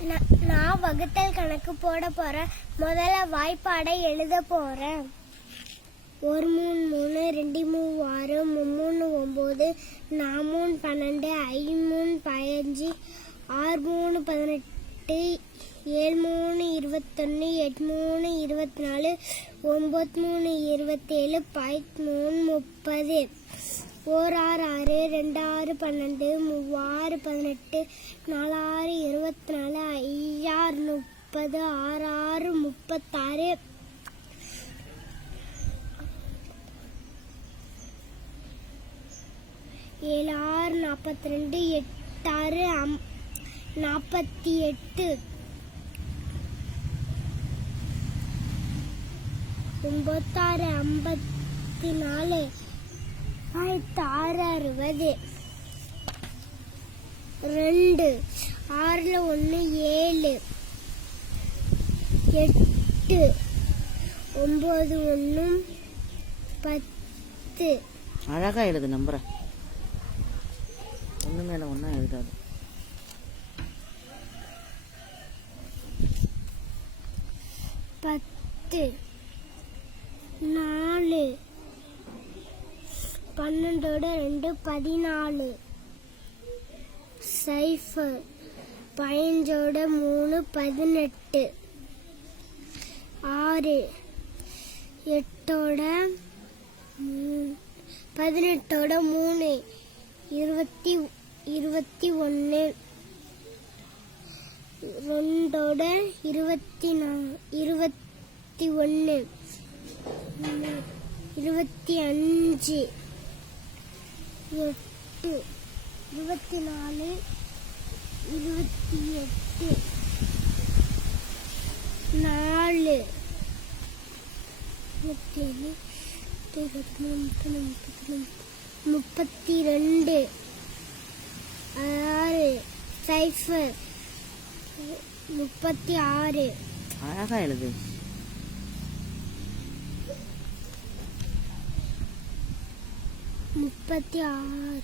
நான் வகுத்தல் கணக்கு போட போறேன். முதல்ல வாய்ப்பாடை எழுத போறேன். ஒரு மூணு மூணு ரெண்டு மூணு ஆறு மூணு ஒம்பது நாலு மூணு பன்னெண்டு ஐ மூணு பதினஞ்சு ஆறு மூணு பதினெட்டு ஏழு மூணு இருபத்தொன்று எட்டு மூணு இருபத்தி நாலு ஒம்பது மூணு இருபத்தேழு பத்து மூணு முப்பது. ஓர் ஆறு ஆறு ரெண்டு ஆறு பன்னெண்டு மூவாறு பதினெட்டு நாலாறு இருபத்தி நாலு ஐயாறு முப்பது ஆறு ஆறு முப்பத்தாறு. ஏழு ஆறு நாற்பத்தி ரெண்டு எட்டாறு அம் நாற்பத்தி எட்டு ஒம்பத்தாறு ஐம்பத்தி நாலு ஆறு அறுபது ரெண்டு. ஆறில் ஒன்று ஏழு. எட்டு. ஒம்பது ஒன்று பத்து. அழகா எழுது நம்புறேன் ஒன்று மேலே ஒன்றா எழுதாது. பத்து. நாலு. பன்னெண்டோட ரெண்டு பதினாலு. சைஃபர் பதினஞ்சோட மூணு பதினெட்டு. ஆறு எட்டோட பதினெட்டோட மூணு. இருபத்தி இருபத்தி ஒன்று ரெண்டோட இருபத்தி நா இருபத்தி ஒன்று இருபத்தி அஞ்சு. எட்டு இருபத்தி நாலு இருபத்தி எட்டு நாலு. முப்பத்தேழு ஏழு இருபத்தி மூணு முப்பத்தி நாலு முப்பத்தி ரெண்டு ஆறு. சைஃபர் முப்பத்தி ஆறு. அழகா எழுது. முப்பத்தி ஆறு